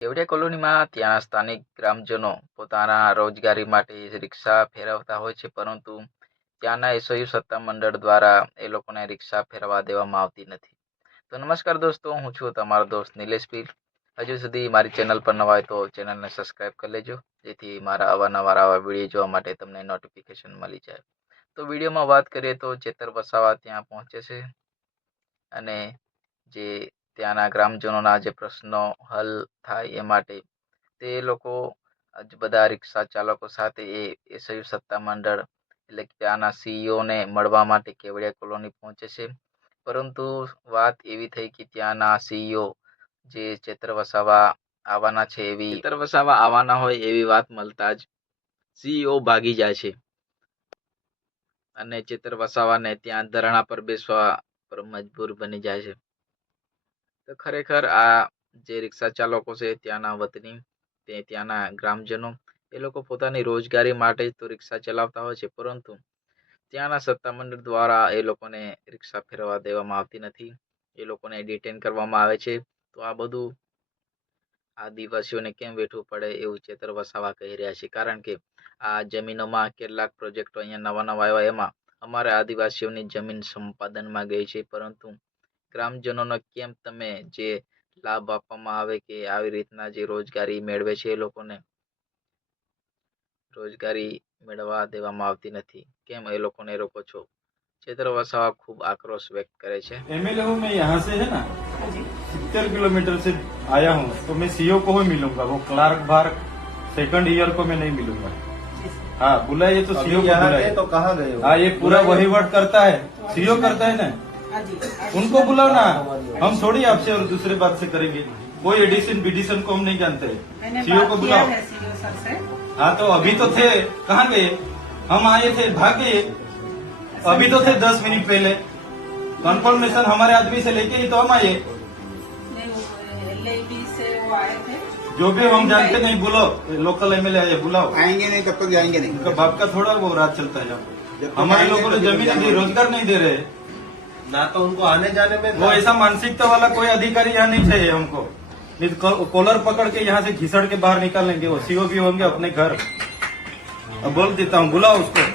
કેવડિયા કોલોનીમાં ત્યાં સ્થાનિક ગ્રામજનો પોતાના રોજગારી માટે રિક્ષા ફેરવતા હોય છે, પરંતુ ત્યાંના એસઓયુ સત્તામંડળ દ્વારા એ લોકોને રિક્ષા ફેરવવા દેવામાં આવતી નથી. તો નમસ્કાર દોસ્તો, હું છું તમારો દોસ્ત નિલેશ પીર. હજુ સુધી મારી ચેનલ પર નવા હોય તો ચેનલને સબસ્ક્રાઈબ કરી લેજો, જેથી મારા અવારનવાર આવા વિડીયો જોવા માટે તમને નોટિફિકેશન મળી જાય. તો વિડીયોમાં વાત કરીએ તો ચેતર વસાવા ત્યાં પહોંચે છે અને જે ત્યાંના ગ્રામજનોના જે પ્રશ્નો હલ થાય એ માટે તે લોકો બધા રિક્ષા ચાલકો સાથે એ એસયુ સત્તામંડળ એટલે કે ત્યાંના સીઈઓને મળવા માટે કેવડિયા કોલોની પહોંચે છે. પરંતુ વાત એવી થઈ કે ત્યાંના સીઈઓ જે ચેતર વસાવા આવવાના છે એવી વાત મળતા જ સીઈઓ ભાગી જાય છે અને ચેતર વસાવાને ત્યાં ધરણા પર બેસવા પર મજબૂર બની જાય છે. તો ખરેખર આ જે રિક્ષા ચાલકો છે ત્યાંના વતની, ત્યાંના ગ્રામજનો, એ લોકો પોતાની રોજગારી માટે તો રિક્ષા ચલાવતા હોય છે, પરંતુ ત્યાંના સત્તામંડળ દ્વારા એ લોકોને રિક્ષા ફેરવવા દેવામાં આવતી નથી. એ લોકોને ડિટેન કરવામાં આવે છે. તો આ બધું આદિવાસીઓને કેમ વેઠવું પડે એવું ચેતર વસાવા કહી રહ્યા છે, કારણ કે આ જમીનોમાં કેટલાક પ્રોજેક્ટો અહીંયા નવા આવ્યા, એમાં અમારા આદિવાસીઓની જમીન સંપાદનમાં ગઈ છે, પરંતુ ગ્રામજનોનો કેમ તમે જે લાભ આપવામાં આવે કે આવી રીતના જે રોજગારી મેળવે છે એ લોકોને રોજગારી મેળવવા દેવામાં આવતી નથી, કેમ એ લોકોને રોકો છો? ચેતર વસાવા ખૂબ આક્રોશ વ્યક્ત કરે છે. एमएलए हूँ मैं, यहाँ से है ना 70 किलोमीटर से आया हूँ, तो मैं सीओ को ही मिलूंगा, वो क्लार्क बार सेकंड ईयर को मैं नहीं मिलूंगा। हाँ बुलाइए तो सीओ को बुलाइए। तो कहाँ गए हो? हाँ ये पूरा वही वर्ड करता है, सीओ करता है ना, उनको बुलाओ ना। हम थोड़ी आपसे और दूसरे बात से करेंगे, कोई एडिशन बिडिशन को हम नहीं जानते। सीओ को बुलाओ। हाँ तो अभी तो थे, कहाँ गए? हम आए थे, भाग गए। अभी तो थे 10 मिनट पहले, कंफर्मेशन हमारे आदमी से लेके ही तो हम आए। जो भी हम जानते नहीं, बोलो लोकल एमएलए आए, बुलाओ। आएंगे नहीं तब तक जाएंगे नहीं। उनका बाप का थोड़ा वो राज चलता है यहाँ पे। हमारे लोगों ने जमीन नहीं, रोजगार नहीं दे रहे ना, तो उनको आने जाने में वो ऐसा मानसिकता वाला कोई अधिकारी यहाँ नहीं चाहिए हमको। नहीं तो कॉलर पकड़ के यहाँ से घिसड़ के बाहर निकालेंगे, वो सीओ भी होंगे अपने घर। अब बोल देता हूँ, बुलाओ उसको।